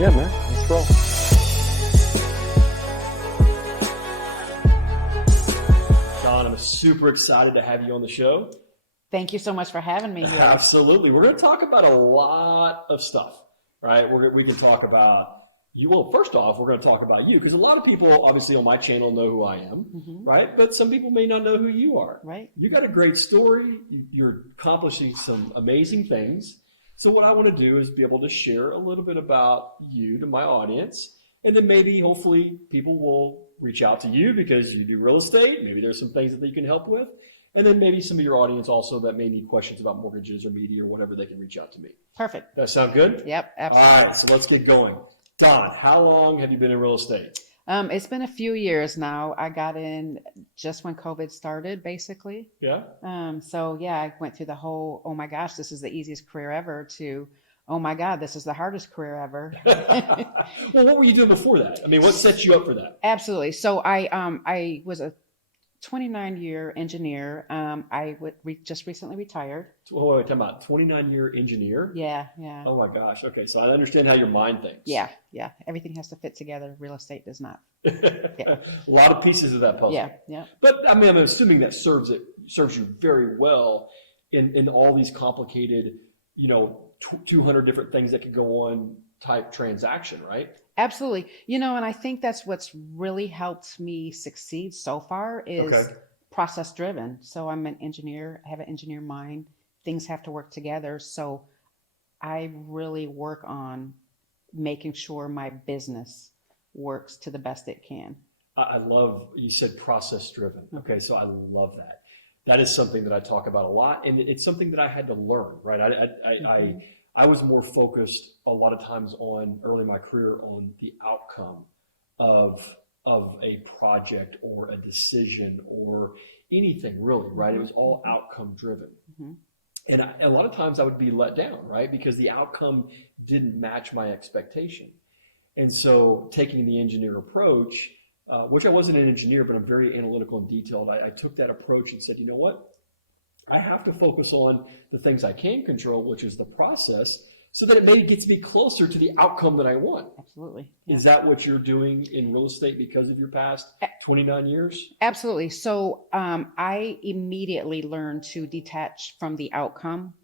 Yeah, man. Let's roll. Dawn, I'm super excited to have you on the show. Thank you so much for having me here. Absolutely. We're going to talk about a lot of stuff, right? We can talk about you. Well, first off, we're going to talk about you because a lot of people obviously on my channel know who I am, right? But some people may not know who you are. Right. You got a great story. You're accomplishing some amazing things. So what I want to do is be able to share a little bit about you to my audience. And then maybe, hopefully, people will reach out to you because you do real estate. Maybe there's some things that you can help with. And then maybe some of your audience also that may need questions about mortgages or media or whatever, they can reach out to me. Perfect. That sound good? Yep, absolutely. All right, so let's get going. Dawn, how long have you been in real estate? It's been a few years now. I got in just when COVID started, basically. Yeah? So yeah, I went through the whole, oh my gosh, this is the easiest career ever, to, oh my God, this is the hardest career ever. Well, what were you doing before that? I mean, what set you up for that? Absolutely. So I was a 29-year engineer. I just recently retired. Wait, talking about 29-year engineer? Yeah. Oh my gosh. Okay, so I understand how your mind thinks. Yeah. Everything has to fit together. Real estate does not. A lot of pieces of that puzzle. Yeah. But I mean, I'm assuming that serves you very well in all these complicated, 200 different things that could go on type transaction, right? Absolutely. And I think that's what's really helped me succeed so far is process driven. So I'm an engineer, I have an engineer mind. Things have to work together. So I really work on making sure my business works to the best it can. I love, you said process driven. Okay, so I love that. That is something that I talk about a lot, and it's something that I had to learn, right? I was more focused a lot of times early in my career on the outcome of a project or a decision or anything really, right? It was all outcome driven. And a lot of times I would be let down, right? Because the outcome didn't match my expectation. And so taking the engineer approach, which I wasn't an engineer, but I'm very analytical and detailed, I took that approach and said, you know what? I have to focus on the things I can control, which is the process, so that it maybe gets me closer to the outcome that I want. Absolutely. Yeah. Is that what you're doing in real estate because of your past 29 years? Absolutely. So I immediately learned to detach from the outcome,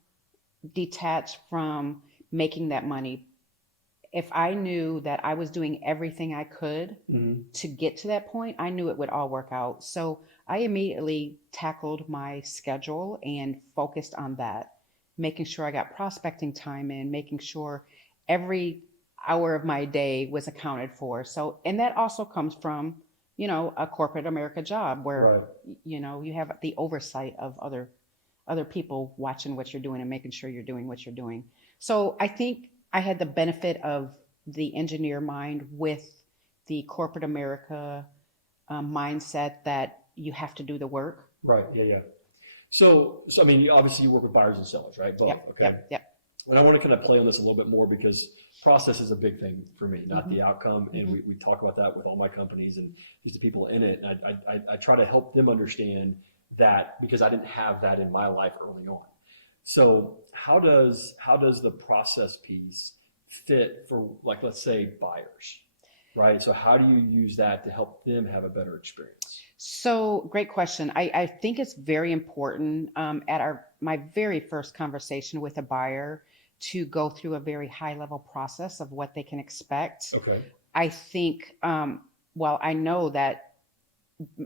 detach from making that money. If I knew that I was doing everything I could to get to that point, I knew it would all work out. So I immediately tackled my schedule and focused on that, making sure I got prospecting time in, making sure every hour of my day was accounted for. So, and that also comes from, a corporate America job where, you have the oversight of other people watching what you're doing and making sure you're doing what you're doing. So I think I had the benefit of the engineer mind with the corporate America mindset that you have to do the work. Right. Yeah. So I mean, obviously you work with buyers and sellers, right? Both. Yep. And I want to kind of play on this a little bit more because process is a big thing for me, not the outcome. And we talk about that with all my companies and just the people in it. And I try to help them understand that because I didn't have that in my life early on. So how does the process piece fit for, like, let's say buyers, right? So how do you use that to help them have a better experience? So great question. I think it's very important at my very first conversation with a buyer to go through a very high level process of what they can expect. Okay. I think, I know that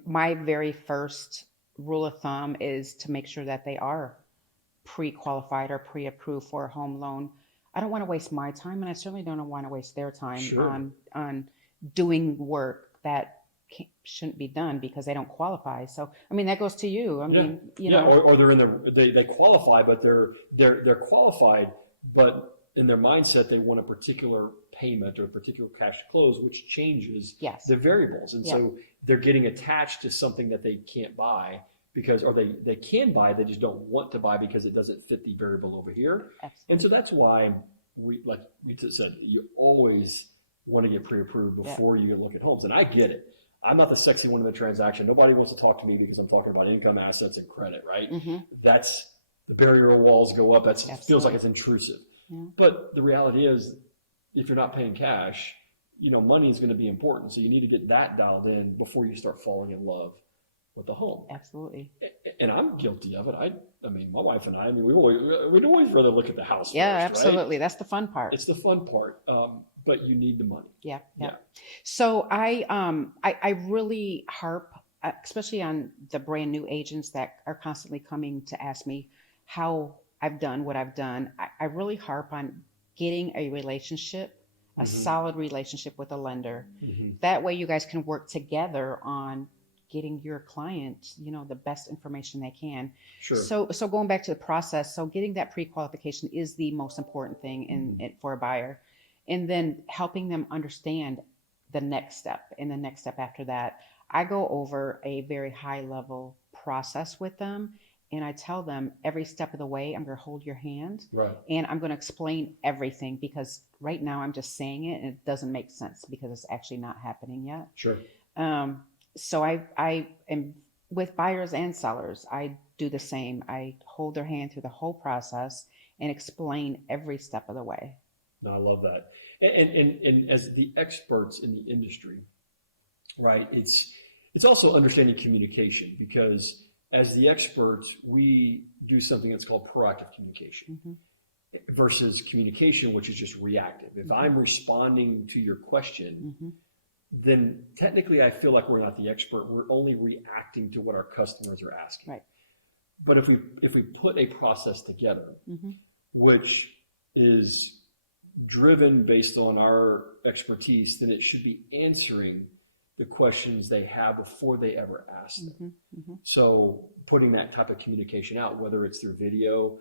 my very first rule of thumb is to make sure that they are pre-qualified or pre-approved for a home loan. I don't want to waste my time, and I certainly don't want to waste their time on doing work that shouldn't be done because they don't qualify. So, I mean, that goes to you. I mean, or they're they qualify, but they're qualified, but in their mindset they want a particular payment or a particular cash to close, which changes the variables, and so they're getting attached to something that they can't buy. Or they can buy, they just don't want to buy because it doesn't fit the variable over here. Absolutely. And so that's why we just said, you always want to get pre-approved before you look at homes. And I get it. I'm not the sexy one in the transaction. Nobody wants to talk to me because I'm talking about income, assets, and credit, right? That's the barrier walls go up. It feels like it's intrusive. Yeah. But the reality is if you're not paying cash, money is going to be important. So you need to get that dialed in before you start falling in love with the home. Absolutely. And I'm guilty of it. I mean, my wife and we'd always rather look at the house Yeah, first, absolutely. right? That's the fun part. It's the fun part. But you need the money. Yeah. Yeah. So I really harp, especially on the brand new agents that are constantly coming to ask me how I've done what I've done. I really harp on getting a relationship, a solid relationship with a lender. That way you guys can work together on getting your client, the best information they can. Sure. So going back to the process, so getting that pre-qualification is the most important thing for a buyer. And then helping them understand the next step. And the next step after that, I go over a very high level process with them. And I tell them every step of the way, I'm going to hold your hand. Right. And I'm going to explain everything, because right now I'm just saying it and it doesn't make sense because it's actually not happening yet. Sure. So I am with buyers and sellers. I do the same. I hold their hand through the whole process and explain every step of the way. No, I love that. And as the experts in the industry, right, it's also understanding communication, because as the experts, we do something that's called proactive communication versus communication, which is just reactive. If I'm responding to your question, then technically I feel like we're not the expert. We're only reacting to what our customers are asking. Right. But if we put a process together, which is driven based on our expertise, then it should be answering the questions they have before they ever ask them. So putting that type of communication out, whether it's through video,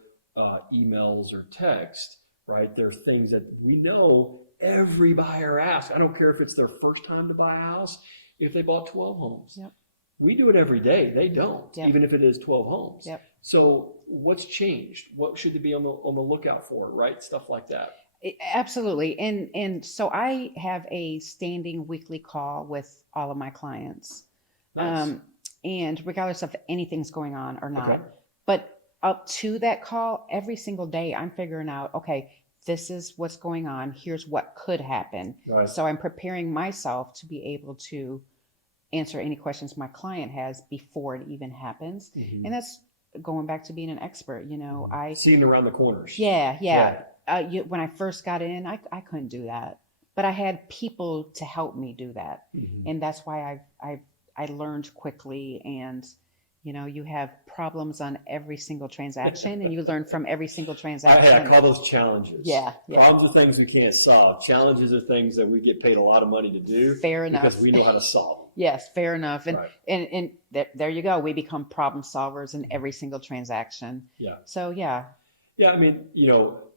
emails, or text, right? There are things that we know every buyer asks. I don't care if it's their first time to buy a house, if they bought 12 homes. Yep. We do it every day. They don't, even if it is 12 homes. Yep. So what's changed? What should they be on the lookout for, right? Stuff like that. Absolutely. And so I have a standing weekly call with all of my clients. Nice. And regardless of anything's going on or not, Okay. but up to that call, every single day, I'm figuring out, okay, this is what's going on. Here's what could happen. Right. So I'm preparing myself to be able to answer any questions my client has before it even happens. And that's going back to being an expert. Seeing around the corners. Yeah. When I first got in, I couldn't do that, but I had people to help me do that. And that's why I learned quickly. And, you have problems on every single transaction and you learn from every single transaction. I call those challenges. Yeah. Problems are things we can't solve. Challenges are things that we get paid a lot of money to do. Fair enough. Because we know how to solve them. Yes, fair enough. And Right. and there you go. We become problem solvers in every single transaction. Yeah. So yeah. Yeah, I mean,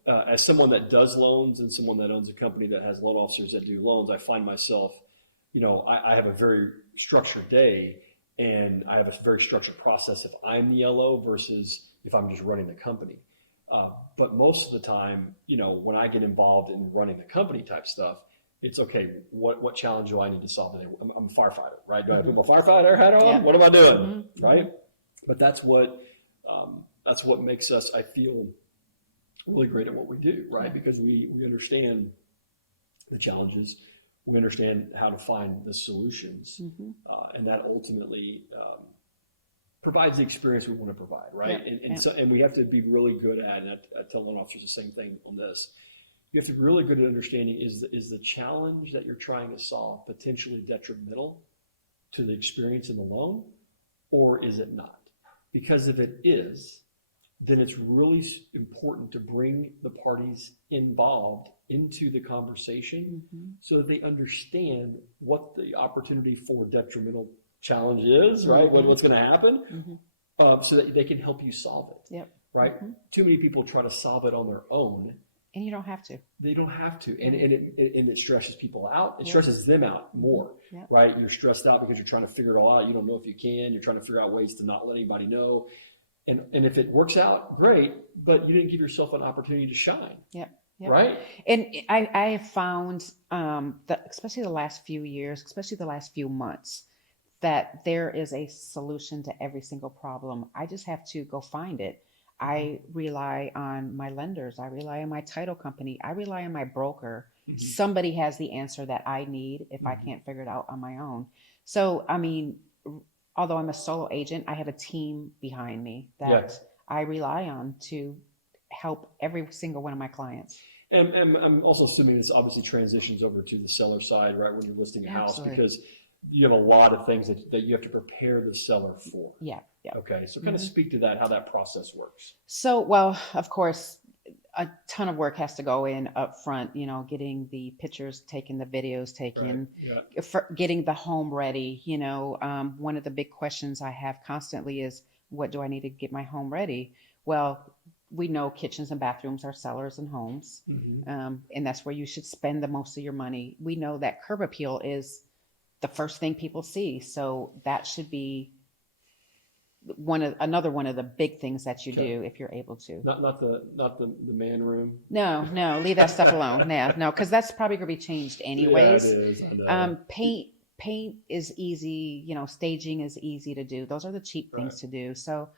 as someone that does loans and someone that owns a company that has loan officers that do loans, I find myself, I have a very structured day and I have a very structured process if I'm the LO versus if I'm just running the company. But most of the time, when I get involved in running the company type stuff, it's okay. What challenge do I need to solve today? I'm a firefighter, right? Do I put my firefighter hat on? Yeah. What am I doing? Right? But that's what makes us, I feel, really great at what we do, right? Yeah. Because we understand the challenges, we understand how to find the solutions, and that ultimately provides the experience we want to provide, right? Yeah. And we have to be really good at, and I tell loan officers the same thing on this. You have to be really good at understanding is the challenge that you're trying to solve potentially detrimental to the experience in the loan, or is it not? Because if it is, then it's really important to bring the parties involved into the conversation so that they understand what the opportunity for detrimental challenge is, right? What's going to happen, so that they can help you solve it. Yep. Right? Too many people try to solve it on their own. And you don't have to. They don't have to, and it stresses people out. It stresses them out more, right? You're stressed out because you're trying to figure it all out. You don't know if you can. You're trying to figure out ways to not let anybody know. And if it works out, great, but you didn't give yourself an opportunity to shine. Yep. Right? And I have found that, especially the last few years, especially the last few months, that there is a solution to every single problem. I just have to go find it. I rely on my lenders. I rely on my title company. I rely on my broker. somebody has the answer that I need if I can't figure it out on my own. So, I mean, although I'm a solo agent, I have a team behind me that I rely on to help every single one of my clients. And I'm also assuming this obviously transitions over to the seller side, right, when you're listing a house, because you have a lot of things that you have to prepare the seller for. Yeah. Okay, so kind of speak to that, how that process works. So, well, of course, a ton of work has to go in up front, getting the pictures taken, the videos taken, getting the home ready. One of the big questions I have constantly is, what do I need to get my home ready? Well, we know kitchens and bathrooms are sellers and homes, and that's where you should spend the most of your money. We know that curb appeal is the first thing people see, so that should be another one of the big things that you do if you're able to. Not the man room. No, leave that stuff alone. No, because that's probably gonna be changed anyways. Yeah, it is. I know. Paint is easy. Staging is easy to do. Those are the cheap things to do. So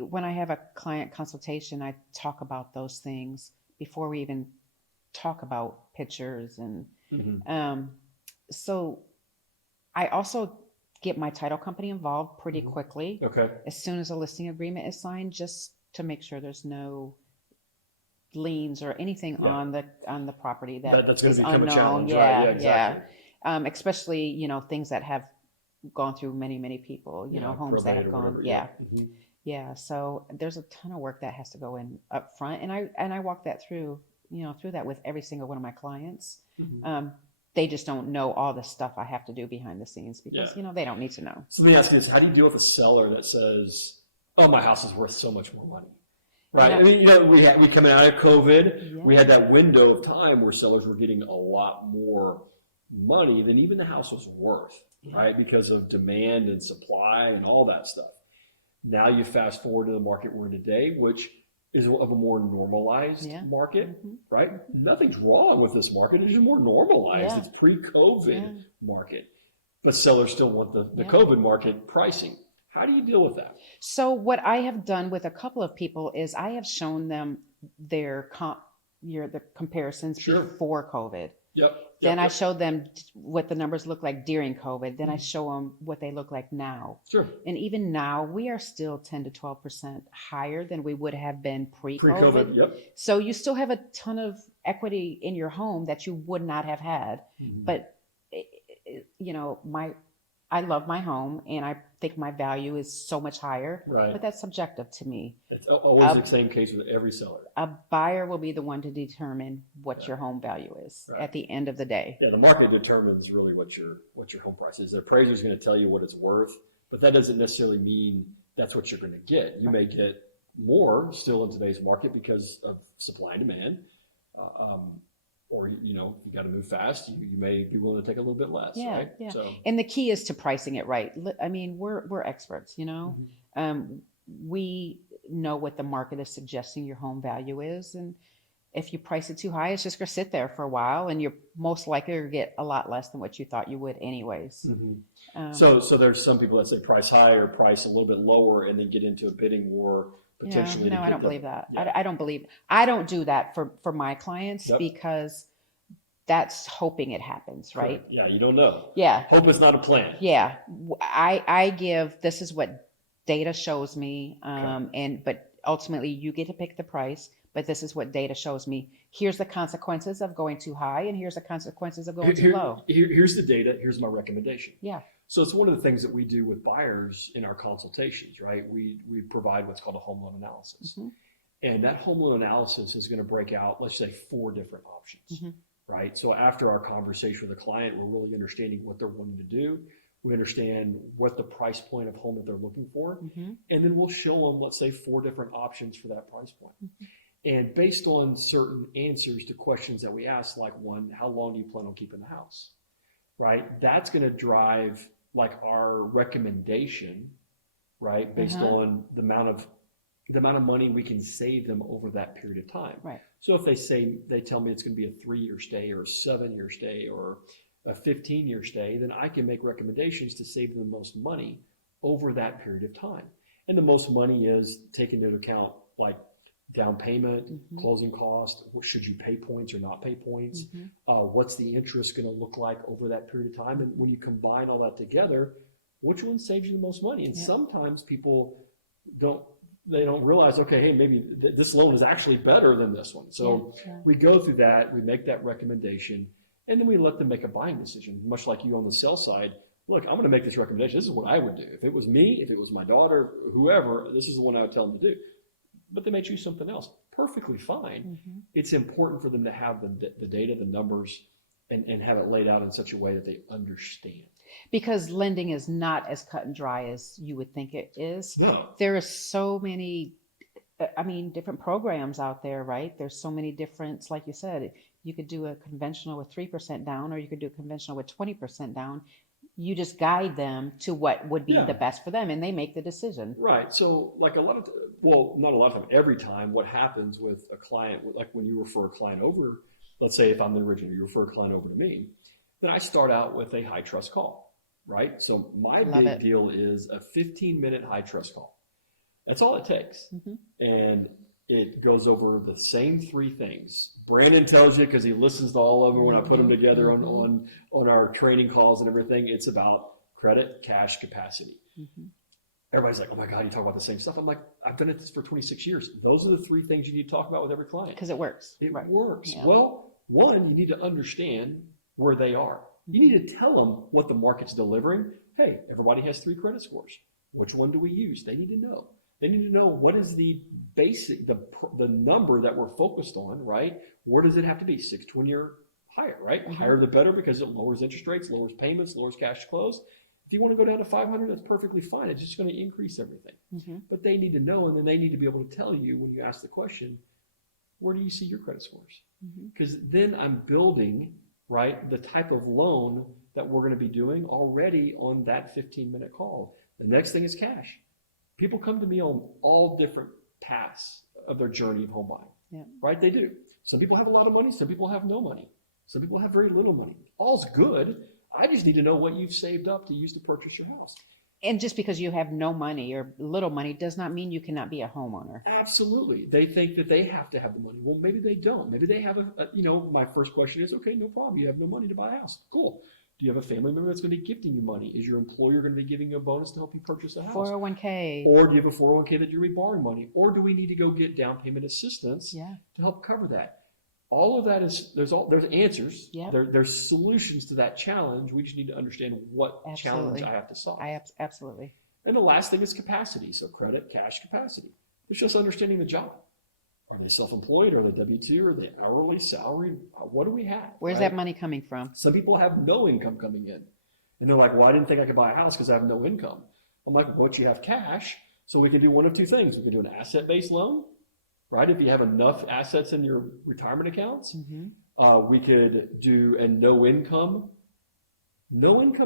when I have a client consultation, I talk about those things before we even talk about pictures. And so I also get my title company involved pretty quickly. Okay. As soon as a listing agreement is signed, just to make sure there's no liens or anything on the property that's going to become unknown. A challenge. Yeah, exactly. Especially things that have gone through many people. Homes that have gone. Yeah. So there's a ton of work that has to go in up front, and I walk that through that with every single one of my clients. They just don't know all the stuff I have to do behind the scenes because, they don't need to know. So let me ask you this. How do you deal with a seller that says, oh, my house is worth so much more money? Right? I mean, we coming out of COVID, we had that window of time where sellers were getting a lot more money than even the house was worth, right? Because of demand and supply and all that stuff. Now you fast forward to the market we're in today, which is of a more normalized market, right? Nothing's wrong with this market. It's just more normalized. It's pre-COVID market. But sellers still want the COVID market pricing. How do you deal with that? So what I have done with a couple of people is I have shown them the comparisons before COVID. Then I showed them what the numbers look like during COVID. Then I show them what they look like now. And even now, we are still 10 to 12% higher than we would have been pre-COVID. So you still have a ton of equity in your home that you would not have had. But, I love my home and I think my value is so much higher, but that's subjective to me. It's always the same case with every seller. A buyer will be the one to determine what your home value is at the end of the day. Yeah, the market determines really what your home price is. The appraiser is going to tell you what it's worth, but that doesn't necessarily mean that's what you're going to get. You may get more still in today's market because of supply and demand. Or, if you got to move fast, you may be willing to take a little bit less, right? Yeah. So. And the key is to pricing it right. I mean, we're experts, we know what the market is suggesting your home value is. And if you price it too high, it's just going to sit there for a while and you're most likely to get a lot less than what you thought you would anyways. So there's some people that say price high or price a little bit lower and then get into a bidding war. Potentially I don't believe that. I don't do that for my clients because that's hoping it happens, right? Correct. Yeah, you don't know. Yeah. Hope is not a plan. Yeah. This is what data shows me, but ultimately you get to pick the price, but this is what data shows me. Here's the consequences of going too high and here's the consequences of going too low. Here's the data, here's my recommendation. Yeah. So it's one of the things that we do with buyers in our consultations, right? We provide what's called a home loan analysis. And that home loan analysis is going to break out, let's say, 4 different options, right? So after our conversation with the client, we're really understanding what they're wanting to do. We understand what the price point of home that they're looking for. And then we'll show them, let's say, 4 different options for that price point. And based on certain answers to questions that we ask, like one, how long do you plan on keeping the house? Right? That's going to drive like our recommendation, right? Based on the amount of money we can save them over that period of time. Right. So if they tell me it's going to be a 3-year stay or a 7-year stay or a 15-year stay, then I can make recommendations to save them the most money over that period of time. And the most money is taking into account like down payment, closing cost, should you pay points or not pay points, what's the interest going to look like over that period of time, and when you combine all that together, which one saves you the most money? And sometimes people don't realize, okay, hey, maybe this loan is actually better than this one. So we go through that, we make that recommendation, and then we let them make a buying decision, much like you on the sell side. Look, I'm going to make this recommendation. This is what I would do. If it was me, if it was my daughter, whoever, this is the one I would tell them to do. But they may choose something else. Perfectly fine. It's important for them to have the data, the numbers, and have it laid out in such a way that they understand. Because lending is not as cut and dry as you would think it is. No. There are so many, different programs out there, right? There's so many different, like you said, you could do a conventional with 3% down, or you could do a conventional with 20% down. You just guide them to what would be the best for them, and they make the decision. Right. So like not a lot of time, every time what happens with a client, like when you refer a client over, let's say if I'm the originator, you refer a client over to me, then I start out with a high trust call, right? So my big deal is a 15-minute high trust call. That's all it takes. And it goes over the same three things. Brandon tells you, because he listens to all of them when I put them together on our training calls and everything. It's about credit, cash, capacity. Everybody's like, oh my God, you talk about the same stuff. I'm like, I've done it for 26 years. Those are the three things you need to talk about with every client. Because it works. It works. Yeah. Well, one, you need to understand where they are. You need to tell them what the market's delivering. Hey, everybody has 3 credit scores. Which one do we use? They need to know. They need to know what is the basic, the number that we're focused on, right? Where does it have to be? 620 or higher, right? Higher the better, because it lowers interest rates, lowers payments, lowers cash to close. If you want to go down to 500, that's perfectly fine. It's just going to increase everything. But they need to know, and then they need to be able to tell you when you ask the question, where do you see your credit scores? Because then I'm building, right, the type of loan that we're going to be doing already on that 15-minute call. The next thing is cash. People come to me on all different paths of their journey of home buying, right? They do. Some people have a lot of money. Some people have no money. Some people have very little money. All's good. I just need to know what you've saved up to use to purchase your house. And just because you have no money or little money does not mean you cannot be a homeowner. Absolutely. They think that they have to have the money. Well, maybe they don't. Maybe they have my first question is, okay, no problem. You have no money to buy a house. Cool. Do you have a family member that's going to be gifting you money? Is your employer going to be giving you a bonus to help you purchase a house? 401k. Or do you have a 401k that you're going to be borrowing money? Or do we need to go get down payment assistance to help cover that? All of that is, there's answers. There's solutions to that challenge. We just need to understand what challenge I have to solve. Absolutely. And the last thing is capacity. So credit, cash, capacity. It's just understanding the job. Are they self-employed? Are they W-2? Are they hourly, salaried? What do we have? Where's that money coming from? Some people have no income coming in. And they're like, well, I didn't think I could buy a house because I have no income. I'm like, well, but you have cash. So we can do one of two things. We can do an asset-based loan, right? If you have enough assets in your retirement accounts. We could do a no income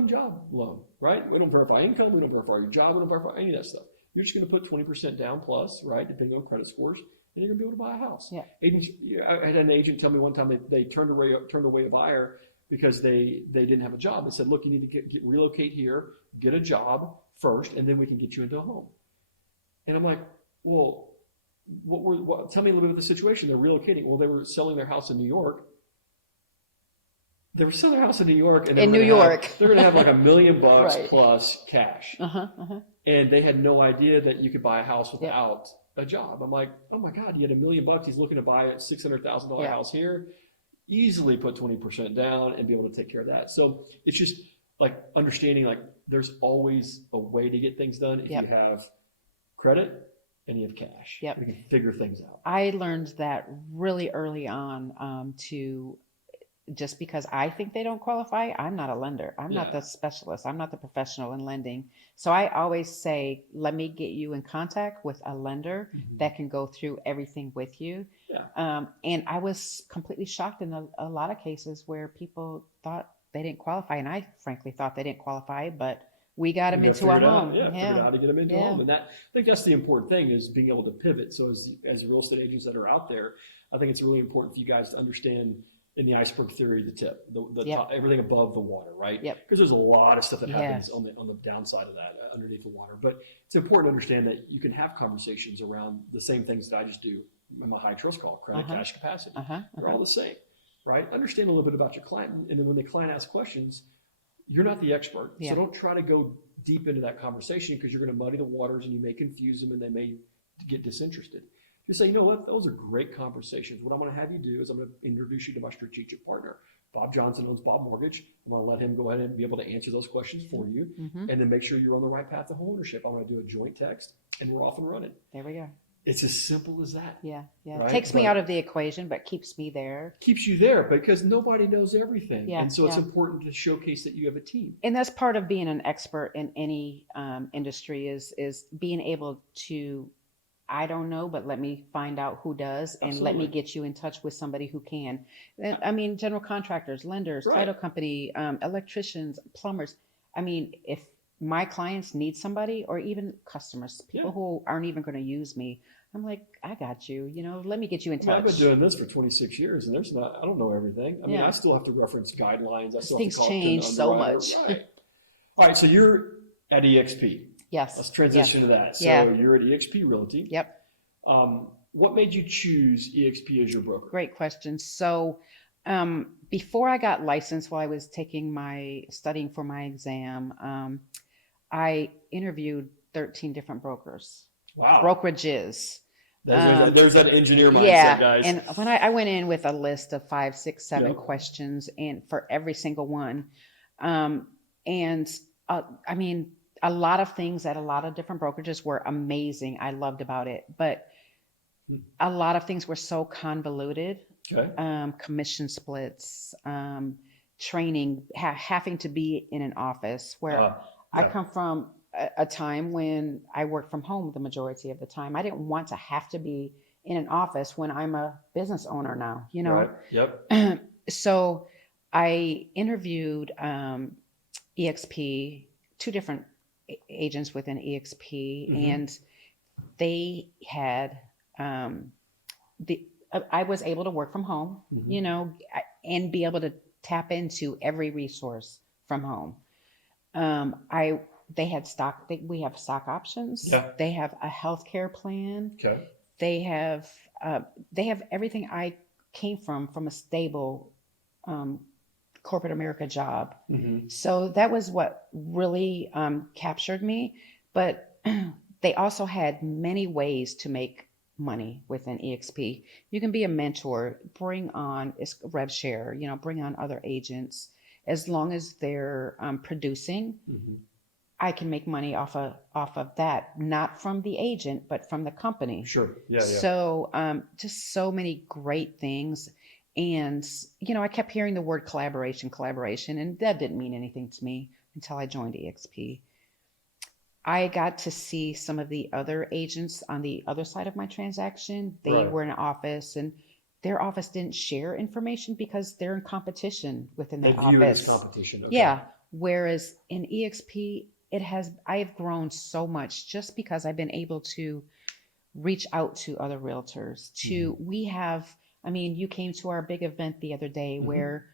job loan, right? We don't verify income. We don't verify your job. We don't verify any of that stuff. You're just going to put 20% down plus, right? Depending on credit scores. And you're going to be able to buy a house. Agents, I had an agent tell me one time they turned away a buyer because they didn't have a job. They said, look, you need to relocate here, get a job first, and then we can get you into a home. And I'm like, well, tell me a little bit about the situation. They're relocating. Well, they were selling their house in New York. And they're going to have like $1 million plus cash. And they had no idea that you could buy a house without a job. I'm like, oh my God, you had $1 million. He's looking to buy a $600,000 house here. Easily put 20% down and be able to take care of that. So it's just like understanding like there's always a way to get things done if you have credit and you have cash. We can figure things out. I learned that really early on to just because I think they don't qualify, I'm not a lender. I'm not the specialist. I'm not the professional in lending. So I always say, let me get you in contact with a lender that can go through everything with you. And I was completely shocked in a lot of cases where people thought they didn't qualify. And I frankly thought they didn't qualify, but we got them into a home. Figured out how to get them into a home. And I think that's the important thing is being able to pivot. So as real estate agents that are out there, I think it's really important for you guys to understand in the iceberg theory, the tip, the top, everything above the water, right? Because there's a lot of stuff that happens on the downside of that, underneath the water. But it's important to understand that you can have conversations around the same things that I just do am a high trust call, credit, cash capacity. They're all the same, right? Understand a little bit about your client. And then when the client asks questions, you're not the expert. So don't try to go deep into that conversation because you're going to muddy the waters and you may confuse them and they may get disinterested. Just say, you know what, those are great conversations. What I'm going to have you do is I'm going to introduce you to my strategic partner. Bob Johnson owns BobMortgage. I'm going to let him go ahead and be able to answer those questions for you and then make sure you're on the right path to home ownership. I'm going to do a joint text and we're off and running. There we go. It's as simple as that. Yeah. Right? Takes me out of the equation, but keeps me there. Keeps you there because nobody knows everything. Yeah, and so it's important to showcase that you have a team. And that's part of being an expert in any industry is being able to, I don't know, but let me find out who does and let me get you in touch with somebody who can. I mean, general contractors, lenders, title company, electricians, plumbers. I mean, if my clients need somebody or even customers, people who aren't even going to use me, I'm like, I got you, you know, let me get you in touch. I've been doing this for 26 years and I don't know everything. I mean, I still have to reference guidelines. I still have to call change so much. Right. All right. So you're at EXP. Yes. Let's transition to that. So you're at EXP Realty. Yep. What made you choose EXP as your broker? Great question. So, before I got licensed, while I was studying for my exam, I interviewed 13 different brokers. Wow. Brokerages. There's that engineer mindset, guys. And when I went in with a list of 5, 6, 7 questions and for every single one. I mean, a lot of things at a lot of different brokerages were amazing. I loved about it, but a lot of things were so convoluted. Okay. Commission splits, training, having to be in an office where I come from a time when I worked from home the majority of the time. I didn't want to have to be in an office when I'm a business owner now, you know? Right. Yep. So I interviewed EXP, 2 different agents within EXP, and they had I was able to work from home, you know, and be able to tap into every resource from home. They had stock. We have stock options. Yeah. They have a healthcare plan. Okay. They have everything I came from a stable corporate America job. So that was what really captured me. But they also had many ways to make money within EXP. You can be a mentor, bring on rev share, you know, bring on other agents. As long as they're producing, I can make money off of that, not from the agent, but from the company. Sure. Yeah. So just so many great things. And, you know, I kept hearing the word collaboration, and that didn't mean anything to me until I joined EXP. I got to see some of the other agents on the other side of my transaction. They were in an office, and their office didn't share information because they're in competition within that office. They view it as competition. Okay. Yeah. Whereas in EXP, I have grown so much just because I've been able to reach out to other realtors. I mean, you came to our big event the other day where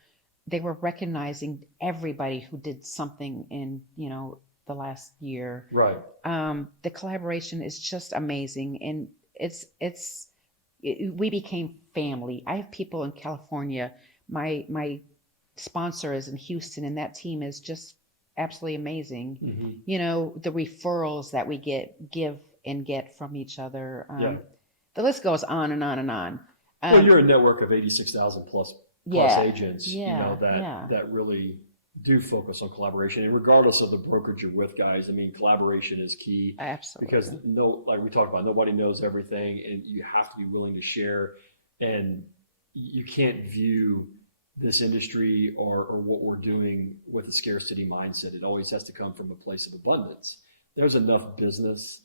they were recognizing everybody who did something in, you know, the last year. Right. The collaboration is just amazing. And we became family. I have people in California. My sponsor is in Houston, and that team is just absolutely amazing. You know, the referrals that we give and get from each other. The list goes on and on and on. Well, you're a network of 86,000 plus agents, you know, that really do focus on collaboration. And regardless of the brokerage you're with, guys, I mean, collaboration is key. Absolutely. Because like we talked about, nobody knows everything, and you have to be willing to share. And you can't view this industry or what we're doing with a scarcity mindset. It always has to come from a place of abundance. There's enough business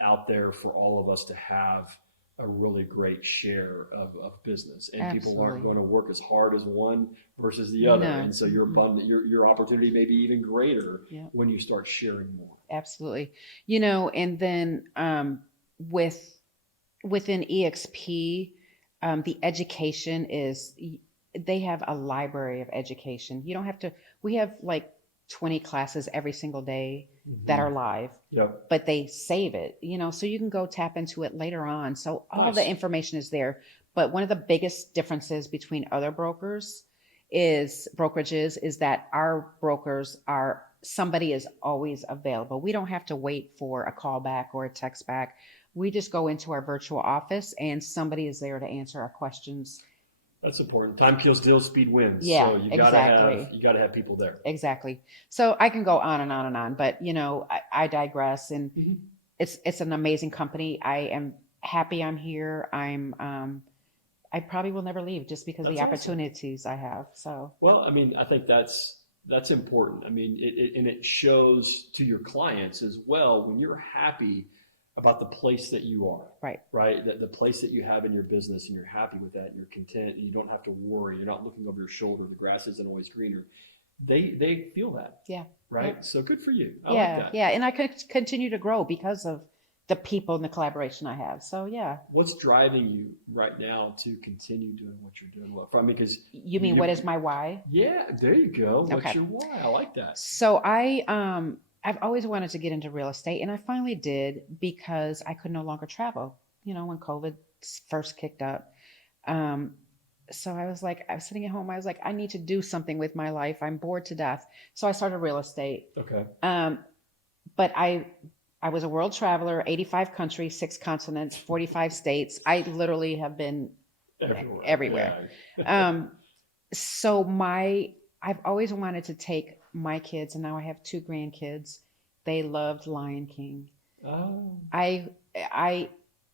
out there for all of us to have a really great share of business, and people aren't going to work as hard as one versus the other. And so your opportunity may be even greater when you start sharing more. Absolutely. You know, and then within EXP, the education they have a library of education. You don't have to, we have like 20 classes every single day that are live, Yep. but they save it, so you can go tap into it later on. So all the Nice. information is there. But one of the biggest differences between other brokerages is that our brokers are somebody is always available. We don't have to wait for a call back or a text back. We just go into our virtual office and somebody is there to answer our questions. That's important. Time kills deals, speed wins. Yeah, So you exactly. gotta have people there. Exactly. So I can go on and on and on, but I digress. And Mm-hmm. it's an amazing company. I am happy I'm here. I probably will never leave just because of That's the awesome. opportunities I have. So Well, I mean, I think that's important. I mean, it shows to your clients as well when you're happy about the place that you are, right. right? The place that you have in your business, and you're happy with that, and you're content, and you don't have to worry. You're not looking over your shoulder. The grass isn't always greener. They feel that, Yeah. right? Yep. So good for you. I like Yeah. that. Yeah. And I could continue to grow because of the people and the collaboration I have. So yeah. What's driving you right now to continue doing what you're doing? Well, I mean, because You mean what is my why? Yeah, there you go. What's Okay. your why? I like that. So I've always wanted to get into real estate, and I finally did because I could no longer travel. When COVID first kicked up. So I was sitting at home. I was like, I need to do something with my life. I'm bored to death. So I started real estate. Okay. But I was a world traveler, 85 countries, 6 continents, 45 states. I literally have been everywhere. Yeah. So I've always wanted to take my kids, and now I have 2 grandkids. They loved Lion King. Oh. I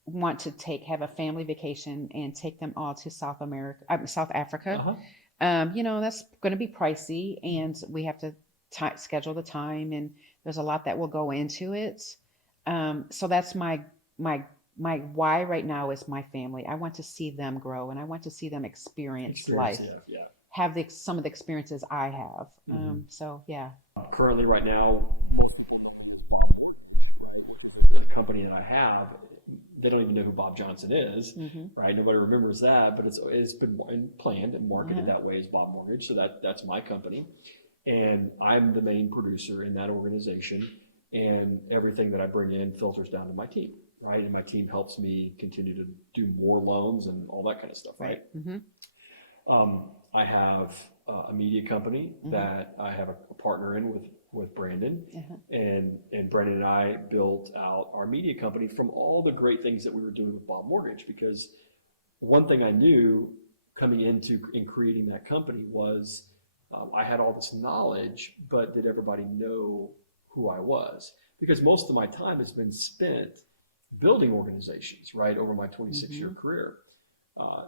want to have a family vacation and take them all to South Africa. Uh-huh. That's going to be pricey, and we have to schedule the time, and there's a lot that will go into it. So that's my why right now is my family. I want to see them grow, and I want to see them experience life. Yeah. Have some of the experiences I have. So yeah. Currently, right now, the company that I have, they don't even know who Bob Johnson is, right? Nobody remembers that, but it's been planned and marketed that way as BobMortgage. So that's my company, and I'm the main producer in that organization, and everything that I bring in filters down to my team, right? And my team helps me continue to do more loans and all that kind of stuff, right? I have a media company that I have a partner in with Brandon, and Brandon and I built out our media company from all the great things that we were doing with BobMortgage. Because one thing I knew coming into creating that company was I had all this knowledge, but did everybody know who I was? Because most of my time has been spent building organizations, right, over my 26-year career.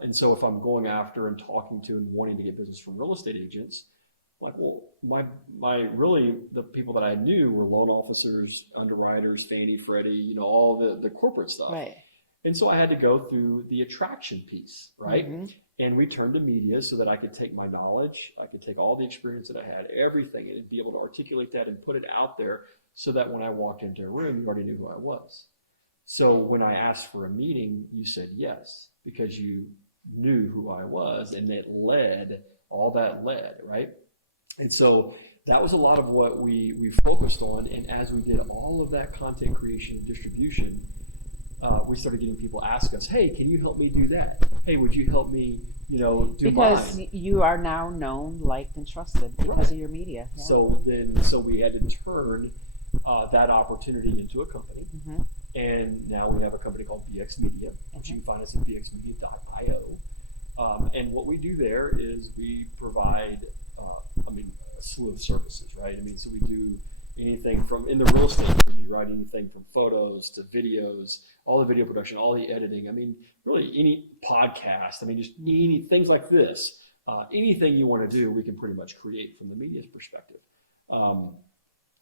And so if I'm going after and talking to and wanting to get business from real estate agents, like, well, really the people that I knew were loan officers, underwriters, Fannie, Freddie, all the corporate stuff. Right. And so I had to go through the attraction piece, right? And we turned to media so that I could take my knowledge, I could take all the experience that I had, everything, and be able to articulate that and put it out there so that when I walked into a room, you already knew who I was. So when I asked for a meeting, you said yes, because you knew who I was, and all that led, right? And so that was a lot of what we focused on. And as we did all of that content creation and distribution, we started getting people ask us, hey, can you help me do that? Hey, would you help me, do because mine? You are now known, liked, and trusted because of your media. Yeah. So we had to turn that opportunity into a company. And now we have a company called BX Media, which you can find us at bxmedia.io. And what we do there is we provide, a slew of services, right? So we do anything from, in the real estate community, right? Anything from photos to videos, all the video production, all the editing. Really any podcast, just any things like this. Anything you want to do, we can pretty much create from the media's perspective.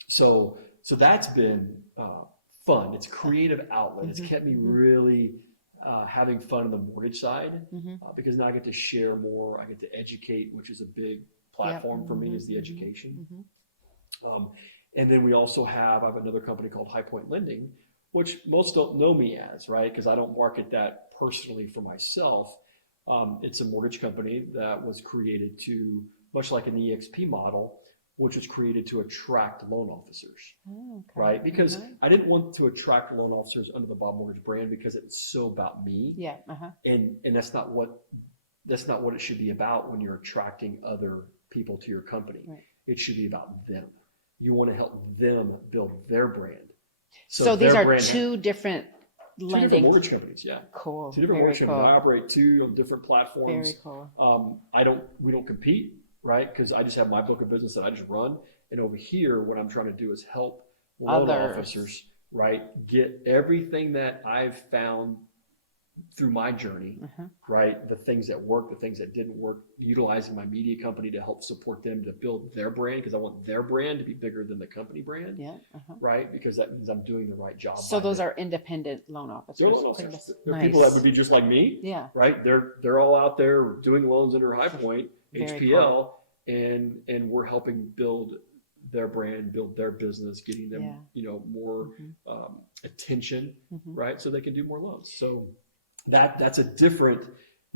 So that's been fun. It's a creative outlet. It's kept me really having fun on the mortgage side because now I get to share more. I get to educate, which is a big platform for me, is the education. And then we also I have another company called High Point Lending, which most don't know me as, right? Because I don't market that personally for myself. It's a mortgage company that was created to, much like an EXP model, which was created to attract loan officers, Oh, okay. right? Because I didn't want to attract loan officers under the Bob Mortgage brand because it's so about me. Yeah. And that's not what it should be about when you're attracting other people to your company. Right. It should be about them. You want to help them build their brand. So these are two different mortgage companies, yeah. Cool. Two different mortgage companies. I operate two on different platforms. Very cool. We don't compete, right? Because I just have my book of business that I just run. And over here, what I'm trying to do is help loan officers, right, get everything that I've found through my journey, right? The things that work, the things that didn't work, utilizing my media company to help support them to build their brand, because I want their brand to be bigger than the company brand, right? Because that means I'm doing the right job. So those are independent loan officers. They're loan officers. They're people that would be just like me, right? They're all out there doing loans under High Point, HPL, and we're helping build their brand, build their business, getting them, more attention, right? So they can do more loans. So that's a different,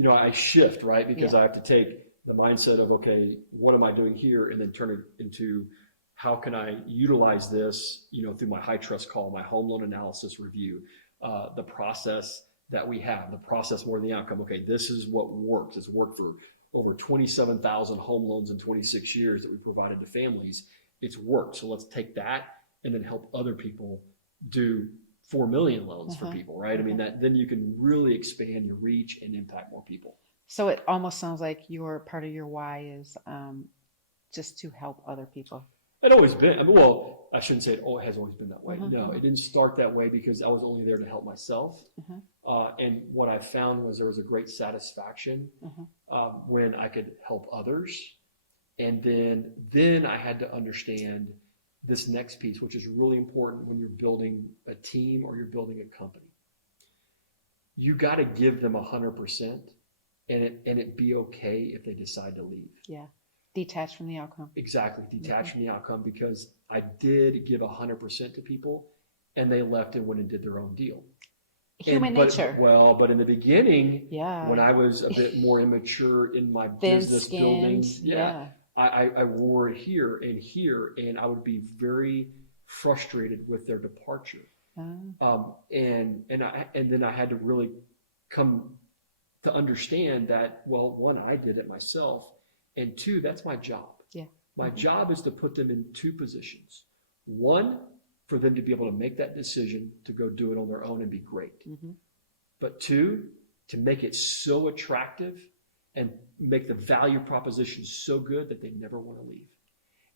I shift, right? Because I have to take the mindset of, okay, what am I doing here? And then turn it into, how can I utilize this, through my high trust call, my home loan analysis review, the process that we have, the process more than the outcome. Okay, this is what works. It's worked for over 27,000 home loans in 26 years that we provided to families. It's worked. So let's take that and then help other people do 4 million loans for people, right? I mean, then you can really expand your reach and impact more people. So it almost sounds like your part of your why is just to help other people. It always been. I mean, well, I shouldn't say it has always been that way. No, it didn't start that way because I was only there to help myself. And what I found was there was a great satisfaction when I could help others. And then I had to understand this next piece, which is really important when you're building a team or you're building a company. You got to give them 100%, and it be okay if they decide to leave. Yeah, detach from the outcome. Exactly, detach from the outcome, because I did give 100% to people, and they left and went and did their own deal. Human nature. But in the beginning, when I was a bit more immature in my business building, I wore it here, and I would be very frustrated with their departure. And then I had to really come to understand that, well, one, I did it myself, and two, that's my job. My job is to put them in two positions. One, for them to be able to make that decision to go do it on their own and be great. But two, to make it so attractive and make the value proposition so good that they never want to leave.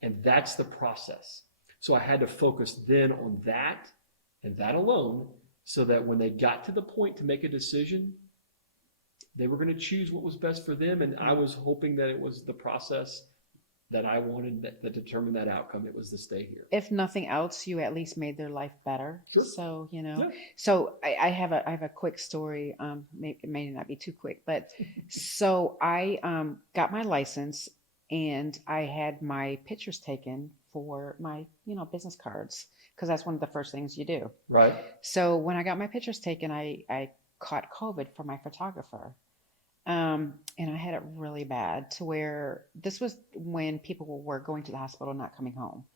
And that's the process. So I had to focus then on that and that alone, so that when they got to the point to make a decision, they were going to choose what was best for them. And I was hoping that it was the process that I wanted that determined that outcome. It was to stay here. If nothing else, you at least made their life better. Sure. So, so I have a quick story. It may not be too quick, but so I got my license, and I had my pictures taken for my, business cards, because that's one of the first things you do. Right. So when I got my pictures taken, I caught COVID for my photographer. And I had it really bad, to where this was when people were going to the hospital, not coming home.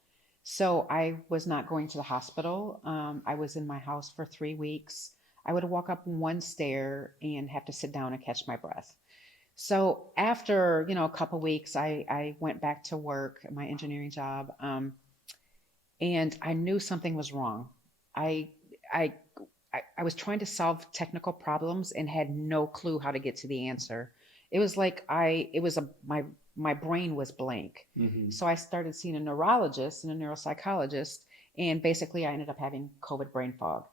So I was not going to the hospital. I was in my house for 3 weeks. I would walk up one stair and have to sit down and catch my breath. So after, a couple weeks, I went back to work, my engineering job. And I knew something was wrong. I was trying to solve technical problems and had no clue how to get to the answer. It was like my brain was blank. So I started seeing a neurologist and a neuropsychologist, and basically I ended up having COVID brain fog.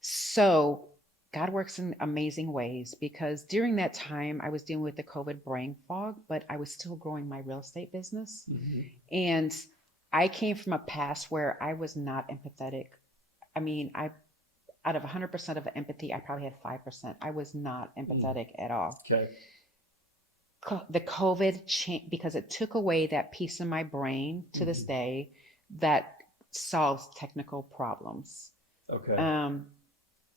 So God works in amazing ways, because during that time I was dealing with the COVID brain fog, but I was still growing my real estate business. And I came from a past where I was not empathetic. I mean, out of 100% of empathy, I probably had 5%. I was not empathetic at all. Okay. The COVID changed, because it took away that piece of my brain to this day that solves technical problems. Okay.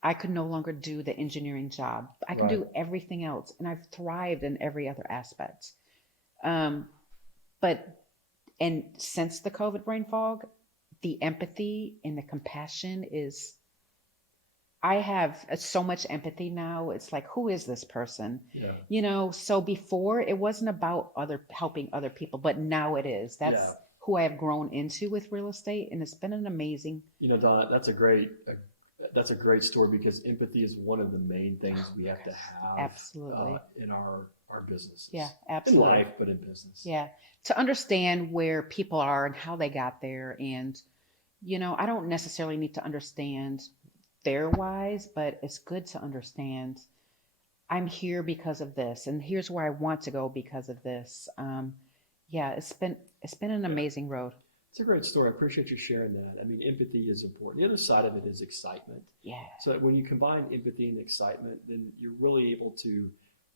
I could no longer do the engineering job. I can do everything else, and I've thrived in every other aspect. But And since the COVID brain fog, the empathy and the compassion is, I have so much empathy now. It's like, who is this person? Yeah. So before it wasn't about helping other people, but now it is. That's Yeah. who I have grown into with real estate. And it's been an amazing. Don, that's a great story, because empathy is one of the main things we have to have Absolutely. in our businesses. Yeah, In absolutely. life, but in business. Yeah. To understand where people are and how they got there. And, I don't necessarily need to understand their whys, but it's good to understand I'm here because of this, and here's where I want to go because of this. Yeah, it's been an Yeah. amazing road. It's a great story. I appreciate you sharing that. I mean, empathy is important. The other side of it is excitement. Yeah. So when you combine empathy and excitement, then you're really able to,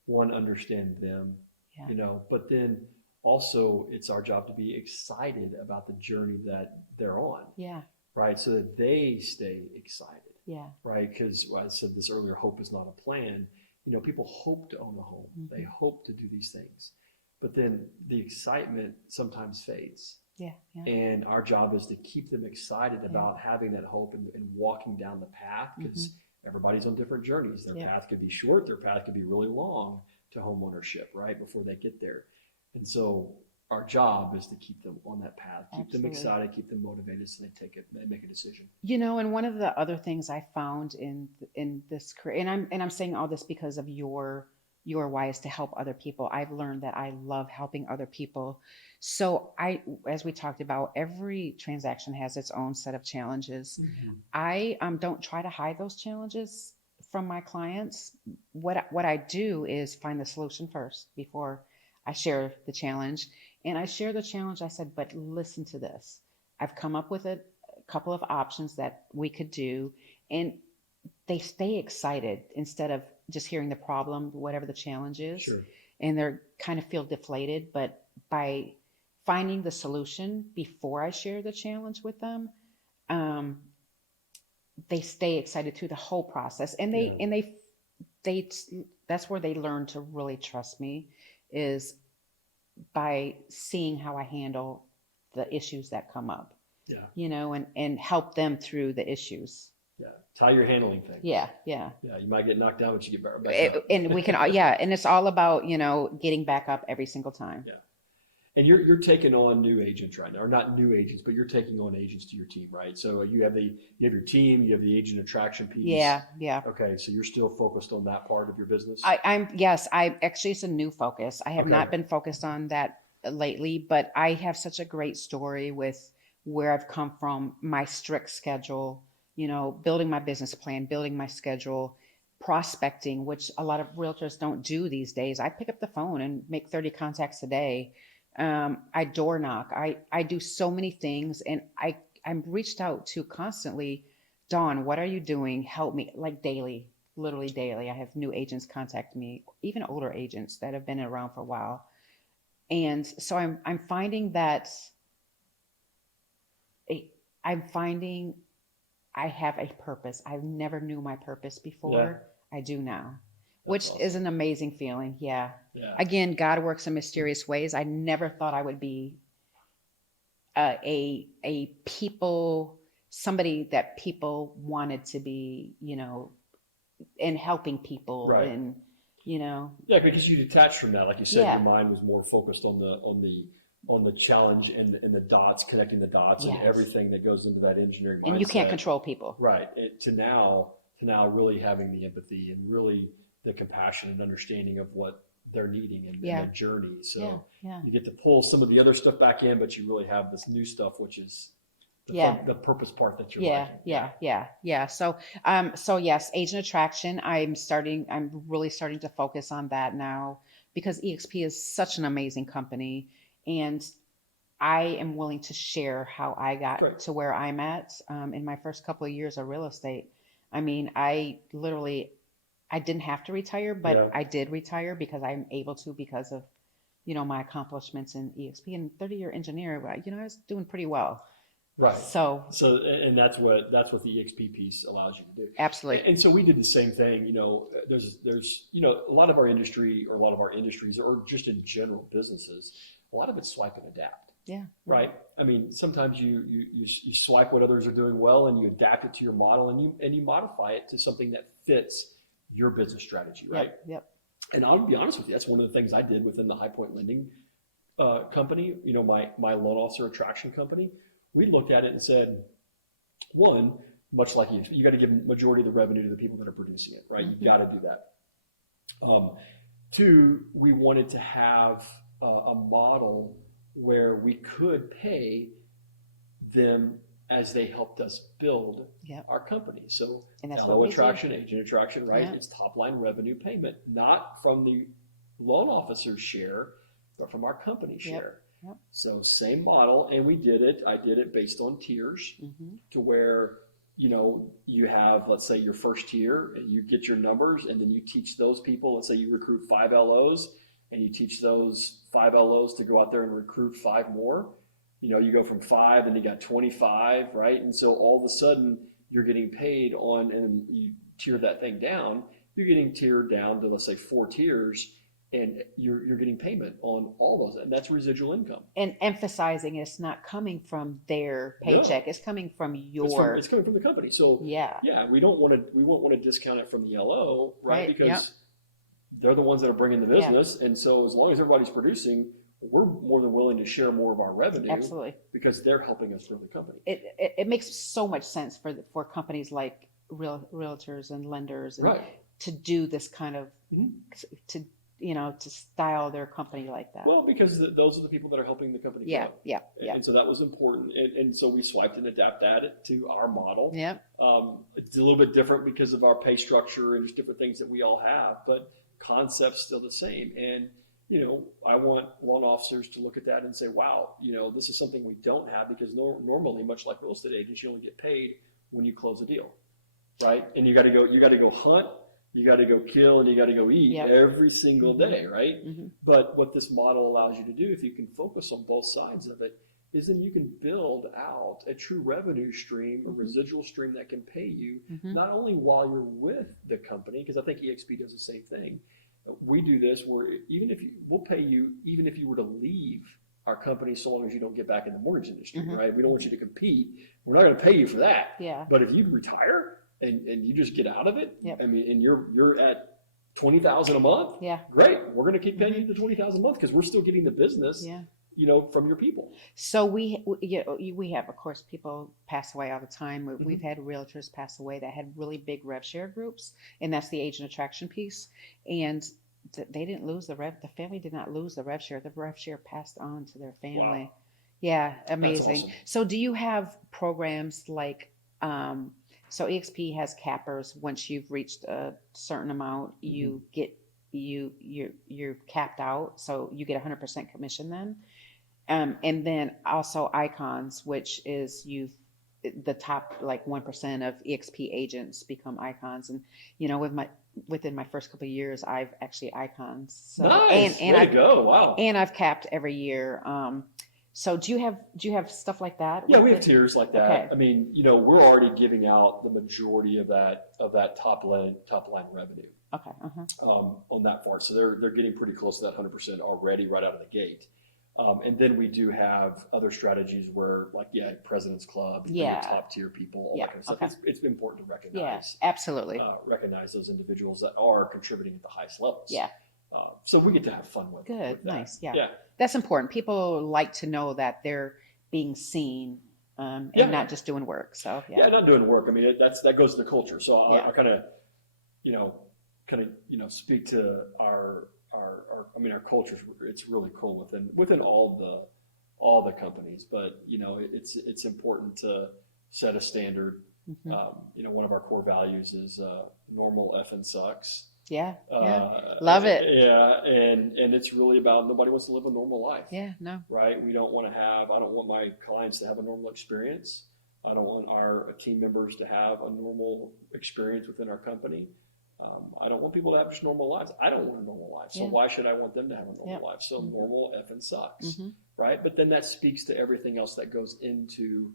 one, understand them, Yeah. but then also it's our job to be excited about the journey that they're on, Yeah. right? So that they stay excited, Yeah. right? Because I said this earlier, hope is not a plan. People hope to own a home. Mm-hmm. They hope to do these things, but then the excitement sometimes fades. Yeah. Yeah. And our job is to keep them excited about having that hope and walking down the path, because everybody's on different journeys. Their path could be short, their path could be really long to home ownership, right, before they get there. And so our job is to keep them on that path, keep them excited, keep them motivated, so they make a decision. And one of the other things I found in this career, and I'm saying all this because of your why is to help other people. I've learned that I love helping other people. So as we talked about, every transaction has its own set of challenges. Mm-hmm. I don't try to hide those challenges from my clients. What I do is find the solution first before I share the challenge. And I share the challenge. I said, but listen to this. I've come up with a couple of options that we could do, and they stay excited instead of just hearing the problem, whatever the challenge is. Sure. And they're kind of feel deflated. But by finding the solution before I share the challenge with them, they stay excited through the whole process. And they that's where they learn to really trust me, is by seeing how I handle the issues that come up. Yeah. And help them through the issues. Yeah. It's how you're handling things. Yeah. Yeah. Yeah. You might get knocked down, but you get back up. And we can, and it's all about, getting back up every single time. Yeah. And you're taking on new agents right now, or not new agents, but you're taking on agents to your team, right? So you have your team, you have the agent attraction piece. Yeah. Yeah. Okay. So you're still focused on that part of your business? Yes, I actually, it's a new focus. I have not been focused on that lately, but I have such a great story with where I've come from, my strict schedule, building my business plan, building my schedule, prospecting, which a lot of realtors don't do these days. I pick up the phone and make 30 contacts a day. I door knock. I do so many things, and I'm reached out to constantly. Dawn, what are you doing? Help me, like daily, literally daily. I have new agents contact me, even older agents that have been around for a while. And so I'm finding that I have a purpose. I never knew my purpose before. Yeah. I do now. Which awesome. Is an amazing feeling. Yeah. Again, God works in mysterious ways. I never thought I would be somebody that people wanted to be, and helping people. Right. And, Yeah, because you detached from that. Like you said, your mind was more focused on the challenge and the dots, connecting the dots. Yes. And everything that goes into that engineering mindset. And you can't control people. Right. To now really having the empathy and really the compassion and understanding of what they're needing and their journey. So you get to pull some of the other stuff back in, but you really have this new stuff, which is the purpose part that you're liking. Yeah. So yes, agent attraction. I'm really starting to focus on that now, because EXP is such an amazing company, and I am willing to share how I got to where I'm at in my first couple of years of real estate. I mean, I didn't have to retire, but I did retire because I'm able to, because of, my accomplishments in EXP, and 30-year engineer, I was doing pretty well. Right. So, and that's what the EXP piece allows you to do. Absolutely. And so we did the same thing. There's a lot of our industry, or a lot of our industries, or just in general businesses, a lot of it's swipe and adapt. Yeah. right? I mean, sometimes you swipe what others are doing well and you adapt it to your model and you modify it to something that fits your business strategy, right? Yep. And I'll be honest with you, that's one of the things I did within the High Point Lending company, my loan officer attraction company. We looked at it and said, one, much like you got to give majority of the revenue to the people that are producing it, right? You got to do that. Two, we wanted to have a model where we could pay them as they helped us build our company. So LO attraction, agent attraction, right? It's top line revenue payment, not from the loan officer's share, but from our company share. So same model, and we did it. I did it based on tiers to where, you have, let's say, your first tier and you get your numbers and then you teach those people, let's say you recruit 5 LOs and you teach those 5 LOs to go out there and recruit 5 more. You go from 5 and you got 25, right? And so all of a sudden you're getting paid on, and you tier that thing down, you're getting tiered down to, let's say, 4 tiers, and you're getting payment on all those, and that's residual income. And emphasizing it's not coming from their paycheck; it's coming from your. It's coming from the company. So we won't want to discount it from the LO, right? Because they're the ones that are bringing the business, and so as long as everybody's producing, we're more than willing to share more of our revenue. Absolutely, because they're helping us grow the company. It makes so much sense for companies like realtors and lenders and to do this kind of to style their company like that. Well, because those are the people that are helping the company grow. And so that was important. And so we swiped and adapted it to our model. It's a little bit different because of our pay structure and just different things that we all have, but concept's still the same. And, I want loan officers to look at that and say, wow, this is something we don't have, because normally, much like real estate agents, you only get paid when you close a deal, right? And you got to go hunt. You got to go kill, and you got to go eat every single day, right? But what this model allows you to do, if you can focus on both sides of it, is then you can build out a true revenue stream, a residual stream that can pay you not only while you're with the company, because I think EXP does the same thing. We do this where we'll pay you even if you were to leave our company, so long as you don't get back in the mortgage industry, right? We don't want you to compete. We're not going to pay you for that. But if you retire, and you just get out of it, I mean, and you're at $20,000 a month, great. We're going to keep paying you the $20,000 a month because we're still getting the business, from your people. So we have, of course, people pass away all the time. We've had realtors pass away that had really big rev share groups, and that's the agent attraction piece. And they didn't lose the family did not lose the rev share. The rev share passed on to their family. Wow. Yeah, amazing. Awesome. So do you have programs like, so EXP has cappers. Once you've reached a certain amount, you're capped out, so you get 100% commission then. And then also icons, which is the top like 1% of EXP agents become icons. And within my first couple of years, I've actually icons. So, nice. And way to go. Wow. And I've capped every year. So do you have stuff like that? Yeah, we have tiers like that. Okay. I mean, we're already giving out the majority of that top line revenue. Okay. On that part, so they're getting pretty close to that 100% already right out of the gate. And then we do have other strategies where, like, President's Club, top tier people, all that kind of stuff. Okay. It's important to recognize. Yeah, absolutely. Recognize those individuals that are contributing at the highest levels. Yeah. So we get to have fun with it. Good, with that. Nice. Yeah. That's important. People like to know that they're being seen and not just doing work. So not doing work. I mean, that goes to the culture. So I kind of, speak to our culture. It's really cool within all the companies. But it's important to set a standard. One of our core values is normal effing sucks. Love it. And it's really about, nobody wants to live a normal life. No. Right? I don't want my clients to have a normal experience. I don't want our team members to have a normal experience within our company. I don't want people to have just normal lives. I don't want a normal life. So why should I want them to have a normal life? So normal effing sucks. Right? But then that speaks to everything else that goes into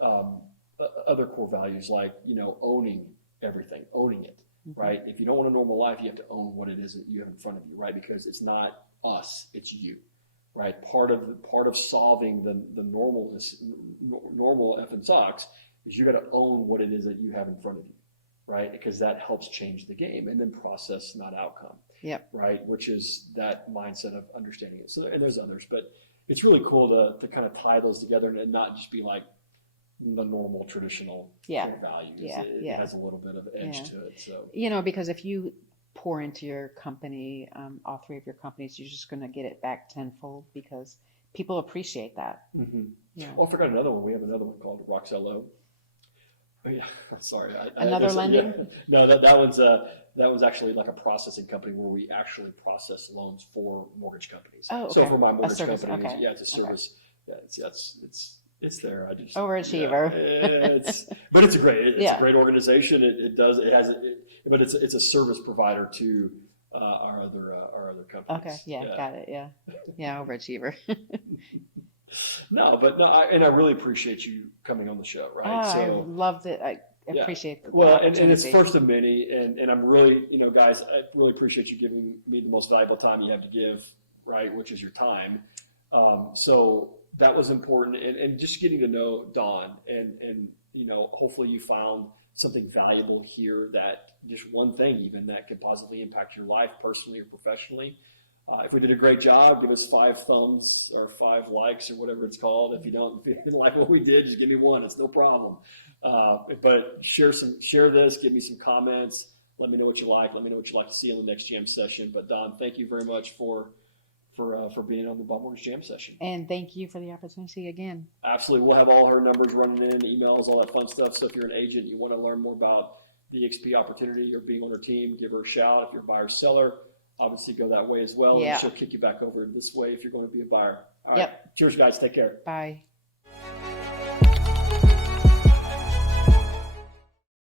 other core values, like, owning everything, owning it. Right? If you don't want a normal life, you have to own what it is that you have in front of you, right? Because it's not us, it's you, right? Part of solving the normal F and socks is you got to own what it is that you have in front of you, right? Because that helps change the game, and then process, not outcome. Yep. Right, which is that mindset of understanding it. So, and there's others, but it's really cool to kind of tie those together and not just be like the normal traditional core values. It has a little bit of edge to it. So, because if you pour into your company, all three of your companies, you're just going to get it back tenfold because people appreciate that. Mm-hmm. Yeah. Oh, I forgot another one. We have another one called Roxello. Oh, yeah, sorry. Another lending? Yeah. No, that was actually like a processing company where we actually process loans for mortgage companies. Oh, okay. So for my mortgage company, okay. it's a service. Okay. Yeah, it's there. I just overachiever. Yeah, but it's a great organization. But it's a service provider to our other companies. Okay, yeah, got it. Yeah, overachiever. And I really appreciate you coming on the show, right? I loved it. I appreciate the opportunity. And it's first of many, and I'm really, guys, I really appreciate you giving me the most valuable time you have to give, right, which is your time. So that was important, and just getting to know Dawn, and hopefully you found something valuable here, that just one thing even that could positively impact your life personally or professionally. If we did a great job, give us 5 thumbs or 5 likes or whatever it's called. If you didn't like what we did, just give me 1. It's no problem. But share this, give me some comments. Let me know what you like. Let me know what you'd like to see on the next jam session. But Dawn, thank you very much for being on the BobMortgage Jam session. And thank you for the opportunity again. Absolutely. We'll have all her numbers running in, emails, all that fun stuff. So if you're an agent, you want to learn more about the EXP opportunity or being on her team, give her a shout. If you're a buyer seller, obviously go that way as well. Yeah. And she'll kick you back over this way if you're going to be a buyer. All right. Cheers, guys. Take care. Bye.